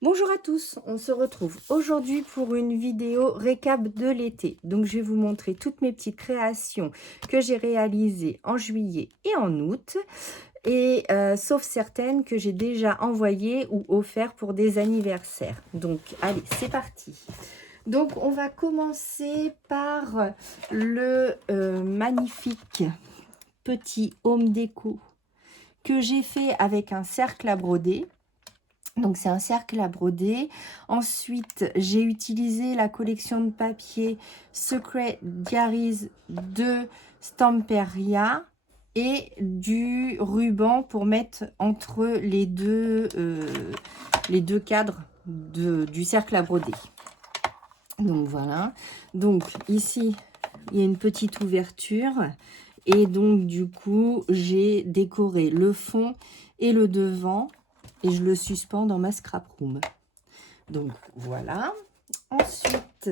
Bonjour à tous, on se retrouve aujourd'hui pour une vidéo récap de l'été. Donc je vais vous montrer toutes mes petites créations que j'ai réalisées en juillet et en août, et sauf certaines que j'ai déjà envoyées ou offertes pour des anniversaires. Donc allez, c'est parti. Donc on va commencer par le magnifique petit home déco que j'ai fait avec un cercle à broder. Donc c'est un cercle à broder. Ensuite, j'ai utilisé la collection de papier Secret Diaries de Stamperia et du ruban pour mettre entre les deux cadres du cercle à broder. Donc voilà. Donc ici, il y a une petite ouverture. Et donc du coup, j'ai décoré le fond et le devant. Et je le suspends dans ma scrap room. Donc voilà. Ensuite,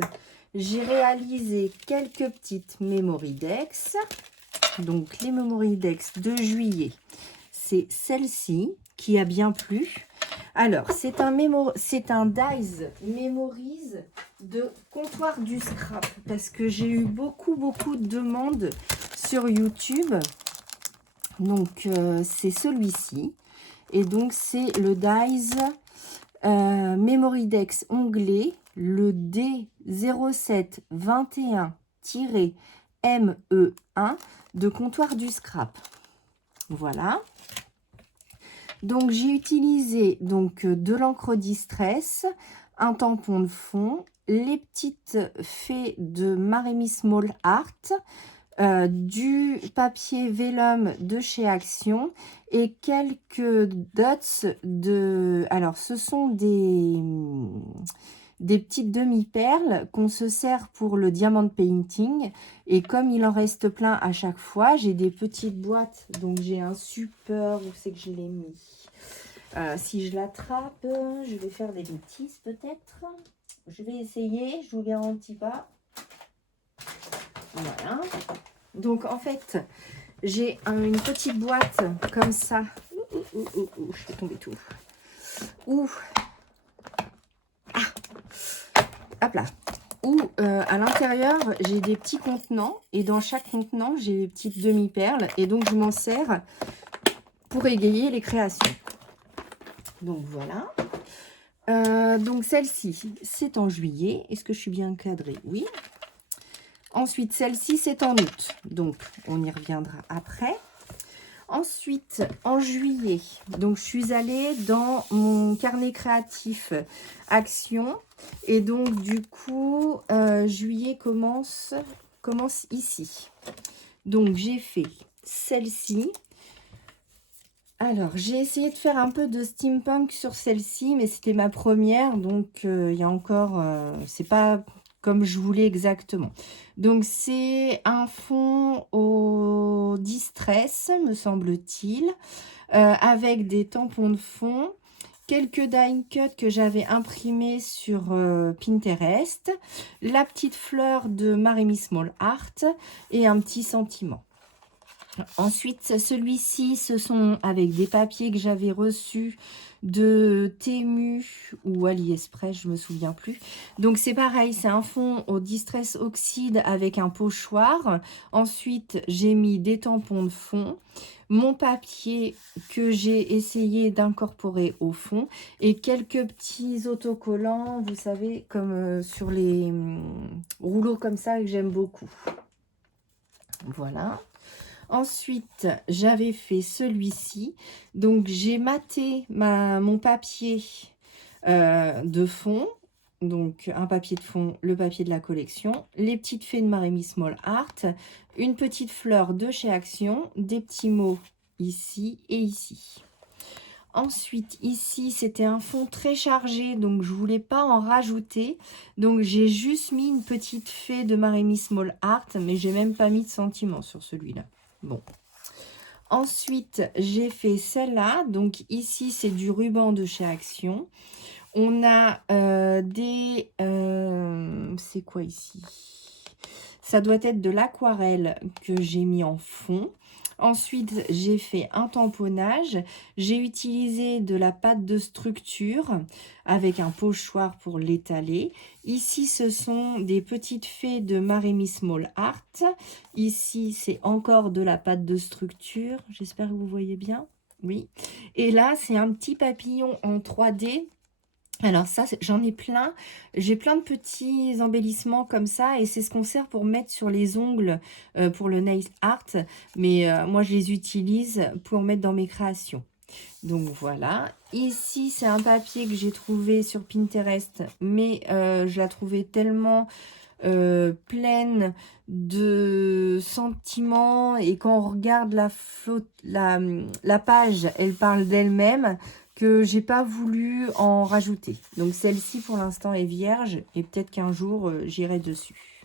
j'ai réalisé quelques petites memory decks. Donc les memory decks de juillet, c'est celle-ci qui a bien plu. Alors, c'est un Dies Memories de comptoir du scrap. Parce que j'ai eu beaucoup de demandes sur YouTube. Donc, c'est celui-ci. Et donc, c'est le Dies Memory Decks onglet, le D0721-ME1 de comptoir du scrap. Voilà. Donc, j'ai utilisé de l'encre Distress, un tampon de fond, les petites fées de Maremy Small Art, du papier vélum de chez Action et quelques dots de... Alors, ce sont des petites demi-perles qu'on se sert pour le diamond painting. Et comme il en reste plein à chaque fois, j'ai des petites boîtes. Donc, j'ai un super... Où c'est que je l'ai mis? Si je l'attrape, je vais faire des bêtises peut-être. Je vais essayer, je vous garantis pas. Voilà. Donc, en fait, j'ai une petite boîte comme ça. Je fais tomber tout. Hop là. Où à l'intérieur, j'ai des petits contenants. Et dans chaque contenant, j'ai des petites demi-perles. Et donc, je m'en sers pour égayer les créations. Donc, voilà. Donc, celle-ci, c'est en juillet. Est-ce que je suis bien cadrée? Oui. Ensuite, celle-ci, c'est en août. Donc, on y reviendra après. Ensuite, en juillet, donc je suis allée dans mon carnet créatif Action. Et donc, du coup, juillet commence ici. Donc, j'ai fait celle-ci. Alors, j'ai essayé de faire un peu de steampunk sur celle-ci, mais c'était ma première. Donc, il y a encore... c'est pas comme je voulais exactement. Donc, c'est un fond au distress, me semble-t-il, avec des tampons de fond, quelques die cut que j'avais imprimés sur Pinterest, la petite fleur de Maremy Small Art et un petit sentiment. Ensuite, celui-ci, ce sont avec des papiers que j'avais reçus de Temu ou AliExpress, je me souviens plus. Donc c'est pareil, c'est un fond au Distress Oxide avec un pochoir. Ensuite, j'ai mis des tampons de fond, mon papier que j'ai essayé d'incorporer au fond et quelques petits autocollants, vous savez, comme sur les rouleaux comme ça que j'aime beaucoup. Voilà. Ensuite, j'avais fait celui-ci. Donc, j'ai maté mon papier de fond. Donc, un papier de fond, le papier de la collection. Les petites fées de Maremy Small Art. Une petite fleur de chez Action. Des petits mots ici et ici. Ensuite, ici, c'était un fond très chargé, donc je ne voulais pas en rajouter. Donc, j'ai juste mis une petite fée de Maremy Small Art, mais j'ai même pas mis de sentiment sur celui-là. Bon. Ensuite, j'ai fait celle-là. Donc, ici, c'est du ruban de chez Action. On a des... c'est quoi ici? Ça doit être de l'aquarelle que j'ai mis en fond. Ensuite, j'ai fait un tamponnage. J'ai utilisé de la pâte de structure avec un pochoir pour l'étaler. Ici, ce sont des petites fées de Maremy Small Art. Ici, c'est encore de la pâte de structure. J'espère que vous voyez bien. Oui. Et là, c'est un petit papillon en 3D. Alors ça, j'en ai plein. J'ai plein de petits embellissements comme ça. Et c'est ce qu'on sert pour mettre sur les ongles pour le nail art. Mais moi, je les utilise pour mettre dans mes créations. Donc voilà. Ici, c'est un papier que j'ai trouvé sur Pinterest. Mais je la trouvais tellement pleine de sentiments. Et quand on regarde la page, elle parle d'elle-même, que j'ai pas voulu en rajouter. Donc celle-ci pour l'instant est vierge et peut-être qu'un jour j'irai dessus.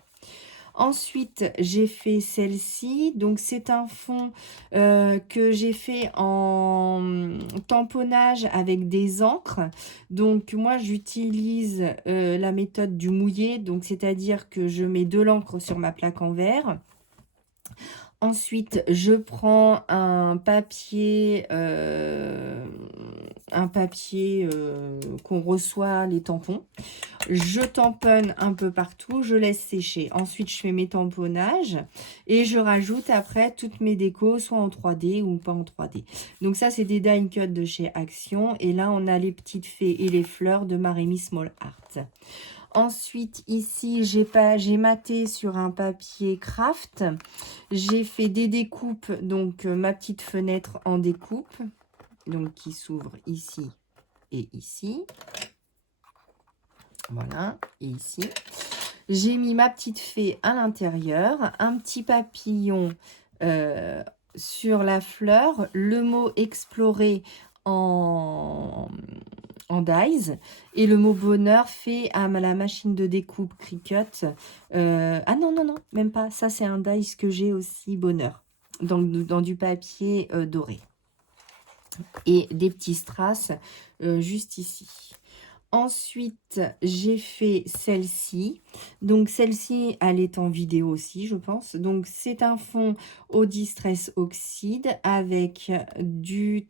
Ensuite, j'ai fait celle-ci. Donc, c'est un fond que j'ai fait en tamponnage avec des encres. Donc, moi, j'utilise la méthode du mouillé. Donc, c'est-à-dire que je mets de l'encre sur ma plaque en verre. Ensuite, je prends un papier qu'on reçoit les tampons. Je tamponne un peu partout, je laisse sécher. Ensuite, je fais mes tamponnages et je rajoute après toutes mes décos, soit en 3D ou pas en 3D. Donc ça, c'est des die cut de chez Action. Et là, on a les petites fées et les fleurs de Maremy Small Art. Ensuite, ici, j'ai maté sur un papier craft. J'ai fait des découpes, donc ma petite fenêtre en découpe, donc qui s'ouvre ici et ici. Voilà, et ici. J'ai mis ma petite fée à l'intérieur, un petit papillon sur la fleur, le mot explorer en dies et le mot bonheur fait à la machine de découpe Cricut. Ah non, non, non, même pas. Ça, c'est un dies que j'ai aussi bonheur dans du papier doré. Et des petits strass juste ici. Ensuite, j'ai fait celle-ci. Donc, celle-ci, elle est en vidéo aussi, je pense. Donc, c'est un fond au Distress Oxide avec du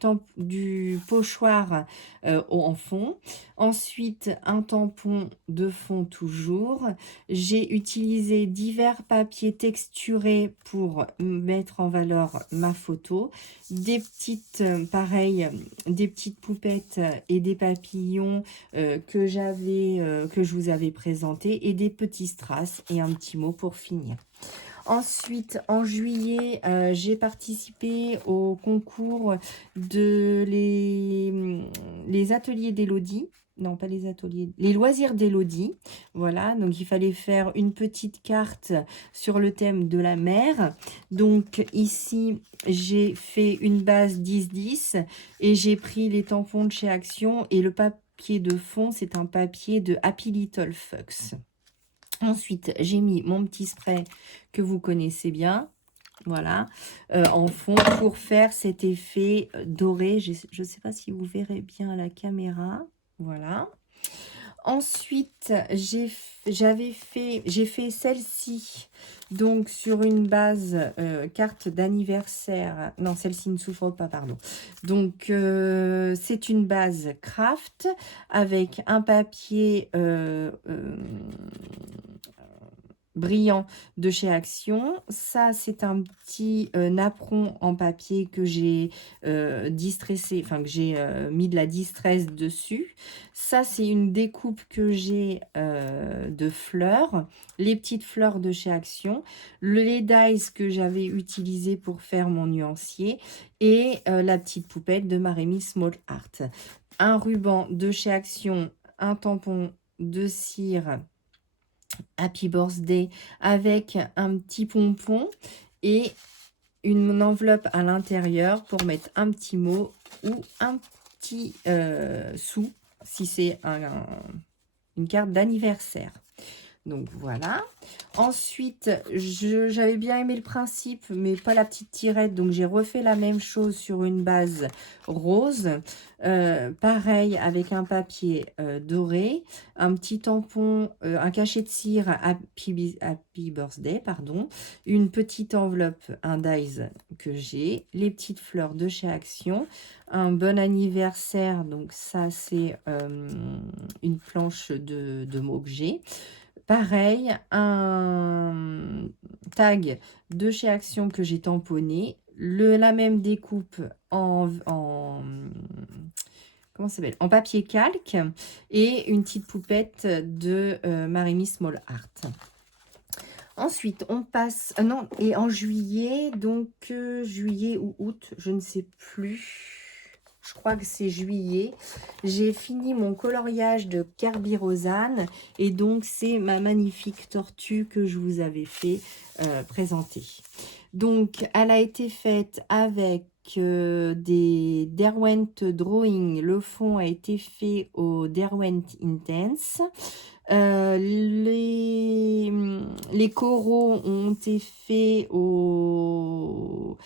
pochoir en fond. Ensuite, un tampon de fond toujours. J'ai utilisé divers papiers texturés pour mettre en valeur ma photo. Des petites, pareil, des petites poupettes et des papillons que je vous avais présenté et des petits strass et un petit mot pour finir. Ensuite, en juillet, j'ai participé au concours de les ateliers d'Élodie. Non, pas les ateliers, les loisirs d'Élodie. Voilà, donc il fallait faire une petite carte sur le thème de la mer. Donc ici, j'ai fait une base 10-10 et j'ai pris les tampons de chez Action et le papier de fond, c'est un papier de Happy Little Fox. Ensuite, j'ai mis mon petit spray que vous connaissez bien, voilà, en fond pour faire cet effet doré. Je ne sais pas si vous verrez bien à la caméra, voilà. Ensuite, j'ai fait celle-ci, donc sur une base carte d'anniversaire. Non, celle-ci ne souffre pas, pardon. Donc, c'est une base craft avec un papier brillant de chez Action. Ça, c'est un petit napperon en papier que j'ai distressé, enfin que j'ai mis de la distress dessus. Ça, c'est une découpe que j'ai de fleurs, les petites fleurs de chez Action, les dies que j'avais utilisé pour faire mon nuancier et la petite poupette de Maremy Small Art. Un ruban de chez Action, un tampon de cire Happy Birthday avec un petit pompon et une enveloppe à l'intérieur pour mettre un petit mot ou un petit sou si c'est une carte d'anniversaire. Donc voilà. Ensuite, j'avais bien aimé le principe, mais pas la petite tirette. Donc j'ai refait la même chose sur une base rose. Pareil, avec un papier doré, un petit tampon, un cachet de cire Happy Birthday, pardon, une petite enveloppe, un dies que j'ai, les petites fleurs de chez Action, un bon anniversaire. Donc ça, c'est une planche de mots que j'ai. Pareil, un tag de chez Action que j'ai tamponné. La même découpe comment ça s'appelle, en papier calque. Et une petite poupette de Marimi Small Art. Ensuite, on passe... non, et en juillet, donc juillet ou août, je ne sais plus. Je crois que c'est juillet. J'ai fini mon coloriage de Carbyrosane. Et donc, c'est ma magnifique tortue que je vous avais fait présenter. Donc, elle a été faite avec des Derwent Drawing. Le fond a été fait au Derwent Intense. Les coraux ont été faits au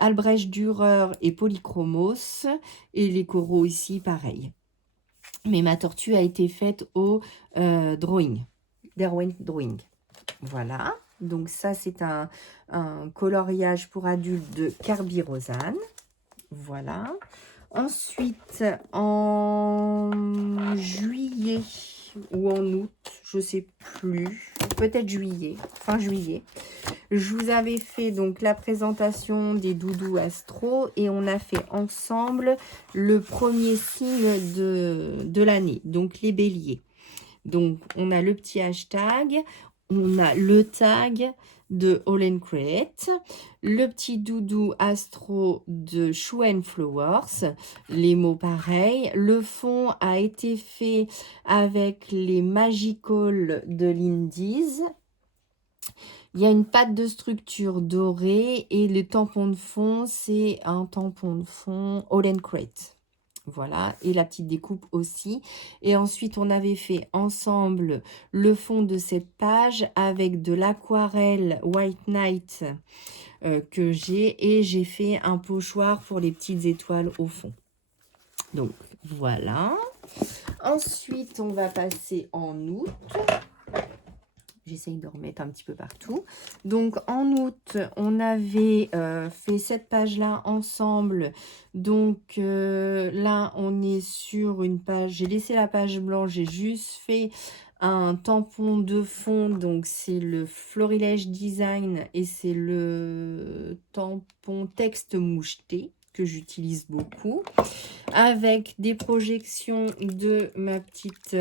Albrecht Dürer et Polychromos. Et les coraux ici, pareil. Mais ma tortue a été faite au Drawing. Derwent Drawing. Voilà. Donc ça, c'est un coloriage pour adultes de Carbyrosane. Voilà. Ensuite, en juillet ou en août, je sais plus, peut-être juillet, fin juillet, je vous avais fait donc la présentation des doudous astro et on a fait ensemble le premier signe de l'année, donc les béliers. Donc on a le petit hashtag, on a le tag de All Create, le petit doudou astro de Shoe and Flowers, les mots pareils. Le fond a été fait avec les Magical de l'Indies. Il y a une pâte de structure dorée et le tampon de fond, c'est un tampon de fond All Create. Voilà, et la petite découpe aussi. Et ensuite, on avait fait ensemble le fond de cette page avec de l'aquarelle White Night que j'ai. Et j'ai fait un pochoir pour les petites étoiles au fond. Donc, voilà. Ensuite, on va passer en août. J'essaye de remettre un petit peu partout. Donc, en août, on avait fait cette page-là ensemble. Donc, là, on est sur une page. J'ai laissé la page blanche. J'ai juste fait un tampon de fond. Donc, c'est le Florilège Design et c'est le tampon texte moucheté que j'utilise beaucoup, avec des projections de ma petite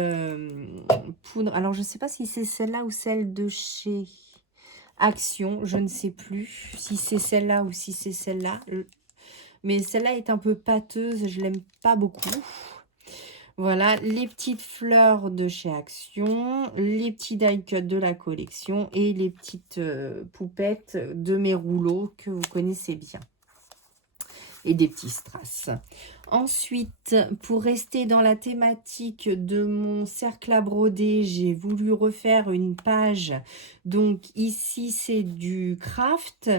poudre. Alors, je ne sais pas si c'est celle-là ou celle de chez Action. Je ne sais plus si c'est celle-là ou si c'est celle-là. Mais celle-là est un peu pâteuse. Je l'aime pas beaucoup. Voilà, les petites fleurs de chez Action, les petits die cuts de la collection et les petites poupettes de mes rouleaux que vous connaissez bien. Et des petits strass. Ensuite, pour rester dans la thématique de mon cercle à broder, j'ai voulu refaire une page. Donc ici, c'est du craft,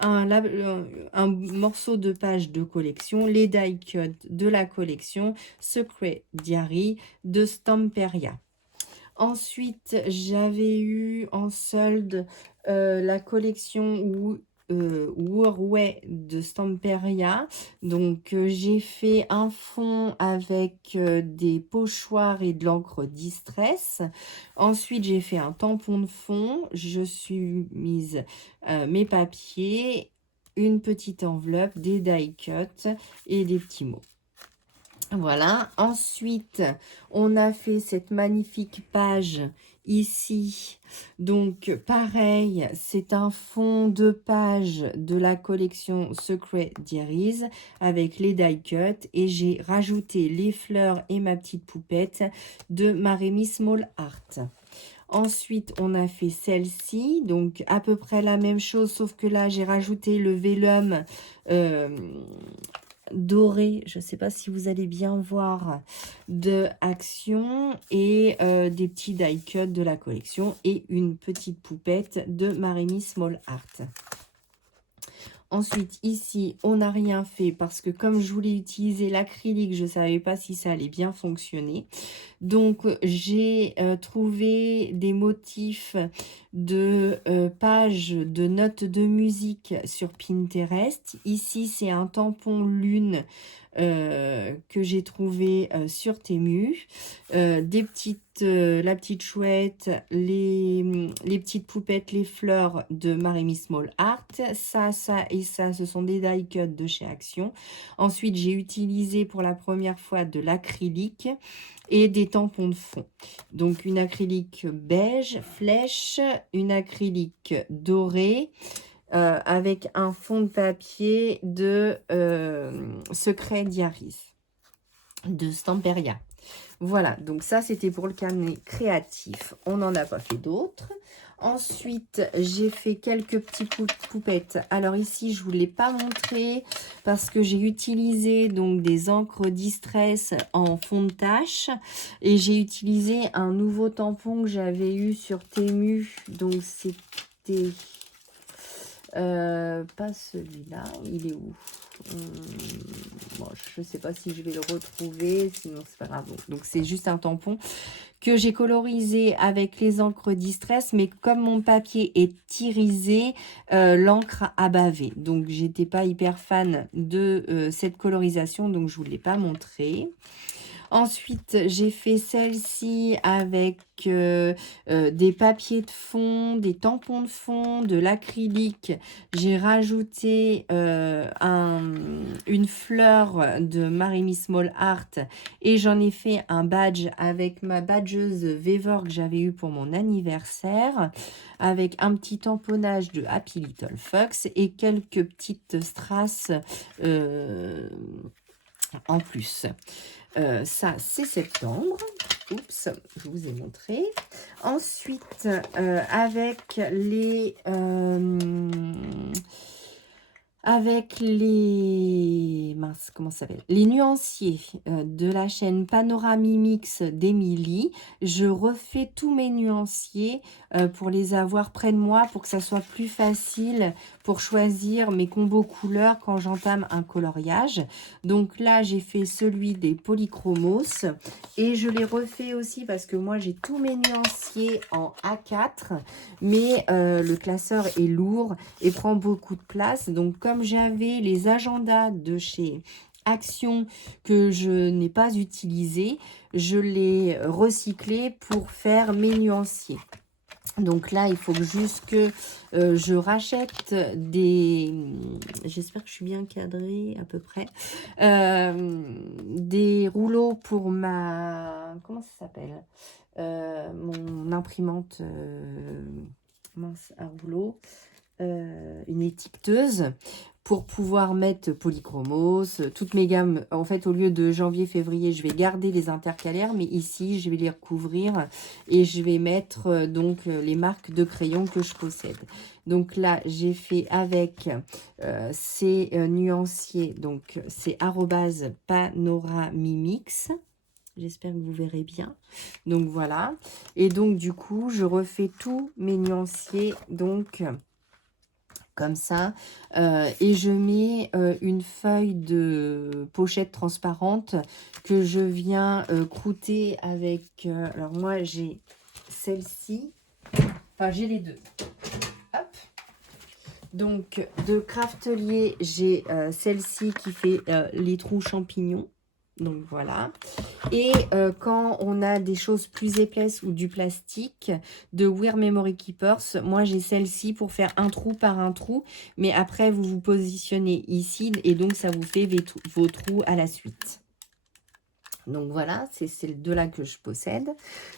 un morceau de page de collection, les die cuts de la collection Secret Diary de Stamperia. Ensuite, j'avais eu en solde la collection Warway de Stamperia. Donc, j'ai fait un fond avec des pochoirs et de l'encre Distress. Ensuite, j'ai fait un tampon de fond. Je suis mise mes papiers, une petite enveloppe, des die cuts et des petits mots. Voilà. Ensuite, on a fait cette magnifique page ici. Donc, pareil, c'est un fond de page de la collection Secret Diaries avec les die cuts. Et j'ai rajouté les fleurs et ma petite poupette de Marimi Small Art. Ensuite, on a fait celle-ci, donc à peu près la même chose, sauf que là, j'ai rajouté le vellum doré, je ne sais pas si vous allez bien voir, de Action, et des petits die cut de la collection, et une petite poupette de Marimi Small Art. Ensuite, ici, on n'a rien fait parce que comme je voulais utiliser l'acrylique, je ne savais pas si ça allait bien fonctionner. Donc, j'ai trouvé des motifs de pages de notes de musique sur Pinterest. Ici, c'est un tampon lune que j'ai trouvé sur Temu. La petite chouette, les petites poupettes, les fleurs de Marimi Small Art. Ça et ça, ce sont des die cuts de chez Action. Ensuite, j'ai utilisé pour la première fois de l'acrylique et des tampons de fond. Donc, une acrylique beige, flèche, une acrylique dorée, avec un fond de papier de Secret Diaries de Stamperia. Voilà, donc ça c'était pour le carnet créatif. On n'en a pas fait d'autres. Ensuite, j'ai fait quelques petites poupettes. Alors ici, je ne vous l'ai pas montré parce que j'ai utilisé donc des encres Distress en fond de tâche. Et j'ai utilisé un nouveau tampon que j'avais eu sur Temu. Donc c'était... pas celui-là, il est où? Bon, je ne sais pas si je vais le retrouver, sinon c'est pas grave. Donc c'est juste un tampon que j'ai colorisé avec les encres Distress, mais comme mon papier est irisé, l'encre a bavé. Donc j'étais pas hyper fan de cette colorisation, donc je vous l'ai pas montré. Ensuite, j'ai fait celle-ci avec des papiers de fond, des tampons de fond, de l'acrylique. J'ai rajouté une fleur de Marimi Small Art et j'en ai fait un badge avec ma badgeuse Weaver que j'avais eu pour mon anniversaire, avec un petit tamponnage de Happy Little Fox et quelques petites strass en plus. Ça, c'est septembre. Oups, je vous ai montré. Ensuite, avec les mince, comment ça s'appelle, les nuanciers de la chaîne Panoramimix d'Emilie, je refais tous mes nuanciers pour les avoir près de moi, pour que ça soit plus facile pour choisir mes combos couleurs quand j'entame un coloriage. Donc là, j'ai fait celui des polychromos et je les refais aussi parce que moi, j'ai tous mes nuanciers en A4, mais le classeur est lourd et prend beaucoup de place. Donc, comme j'avais les agendas de chez Action que je n'ai pas utilisés, je les recyclés pour faire mes nuanciers. Donc là, il faut juste que je rachète des... J'espère que je suis bien cadrée à peu près. Des rouleaux pour ma... Comment ça s'appelle, mon imprimante... mince, un rouleau. Une étiqueteuse pour pouvoir mettre polychromos, toutes mes gammes. En fait, au lieu de janvier, février, je vais garder les intercalaires, mais ici, je vais les recouvrir et je vais mettre donc les marques de crayons que je possède. Donc là, j'ai fait avec ces nuanciers, donc c'est @panoramimix. J'espère que vous verrez bien. Donc voilà. Et donc du coup, je refais tous mes nuanciers, donc comme ça, et je mets une feuille de pochette transparente que je viens croûter avec, alors moi j'ai celle-ci, enfin j'ai les deux, hop. Donc de Craftelier, j'ai celle-ci qui fait les trous champignons. Donc voilà. Et quand on a des choses plus épaisses ou du plastique, de Wear Memory Keepers, moi j'ai celle-ci pour faire un trou par un trou. Mais après, vous vous positionnez ici et donc ça vous fait vos trous à la suite. Donc voilà, c'est ces deux-là que je possède.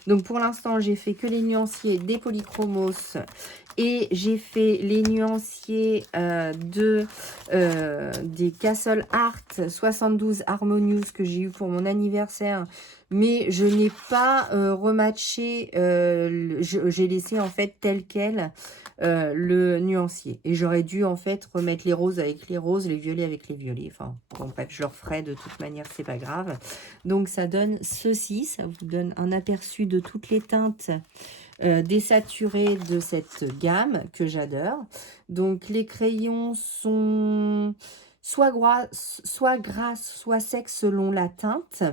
Donc pour l'instant, j'ai fait que les nuanciers des polychromos et j'ai fait les nuanciers des Castle Art 72 Harmonious que j'ai eu pour mon anniversaire. mais je n'ai pas rematché, j'ai laissé en fait tel quel le nuancier. Et j'aurais dû en fait remettre les roses avec les roses, les violets avec les violets. Enfin, bon, bref, je le referai de toute manière, c'est pas grave. Donc ça donne ceci, ça vous donne un aperçu de toutes les teintes désaturées de cette gamme que j'adore. Donc les crayons sont soit gras, soit sec selon la teinte,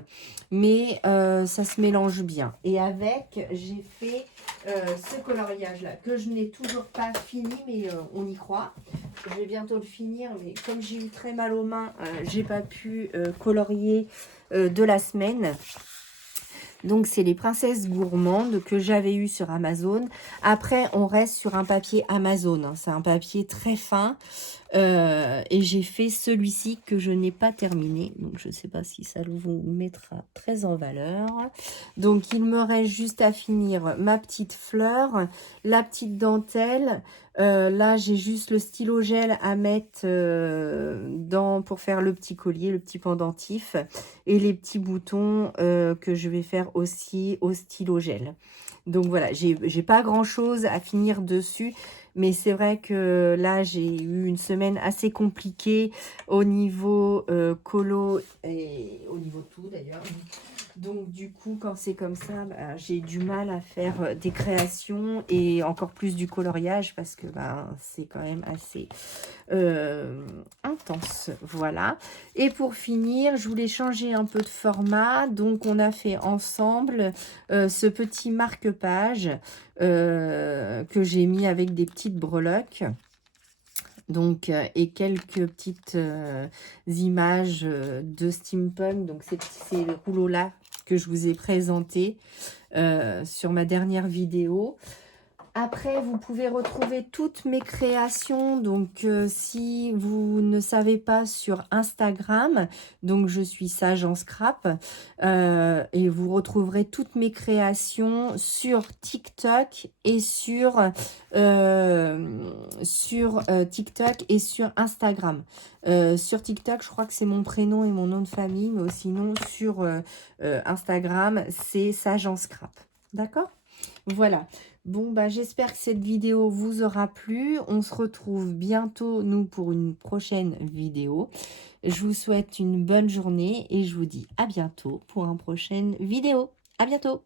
mais ça se mélange bien. Et avec, j'ai fait ce coloriage-là, que je n'ai toujours pas fini, mais on y croit. Je vais bientôt le finir, mais comme j'ai eu très mal aux mains, j'ai pas pu colorier de la semaine. Donc, c'est les princesses gourmandes que j'avais eu sur Amazon. Après, on reste sur un papier Amazon, hein. C'est un papier très fin. Et j'ai fait celui-ci que je n'ai pas terminé. Donc, je ne sais pas si ça vous mettra très en valeur. Donc, il me reste juste à finir ma petite fleur, la petite dentelle. Là, j'ai juste le stylo gel à mettre pour faire le petit collier, le petit pendentif. Et les petits boutons que je vais faire aussi au stylo gel. Donc, voilà, j'ai pas grand-chose à finir dessus. Mais c'est vrai que là, j'ai eu une semaine assez compliquée au niveau colo et au niveau tout d'ailleurs. Donc du coup, quand c'est comme ça, bah, j'ai du mal à faire des créations et encore plus du coloriage parce que bah, c'est quand même assez intense. Voilà. Et pour finir, je voulais changer un peu de format. Donc on a fait ensemble ce petit marque-page que j'ai mis avec des petites breloques. Donc, et quelques petites images de steampunk. Donc, c'est le rouleau-là que je vous ai présenté sur ma dernière vidéo. Après, vous pouvez retrouver toutes mes créations. Donc, si vous ne savez pas, sur Instagram, donc je suis Sage en Scrap. Et vous retrouverez toutes mes créations sur TikTok et sur TikTok et sur Instagram. Sur TikTok, je crois que c'est mon prénom et mon nom de famille, mais sinon sur Instagram, c'est Sage en Scrap. D'accord ? Voilà. Bon, bah, j'espère que cette vidéo vous aura plu. On se retrouve bientôt, nous, pour une prochaine vidéo. Je vous souhaite une bonne journée et je vous dis à bientôt pour une prochaine vidéo. À bientôt!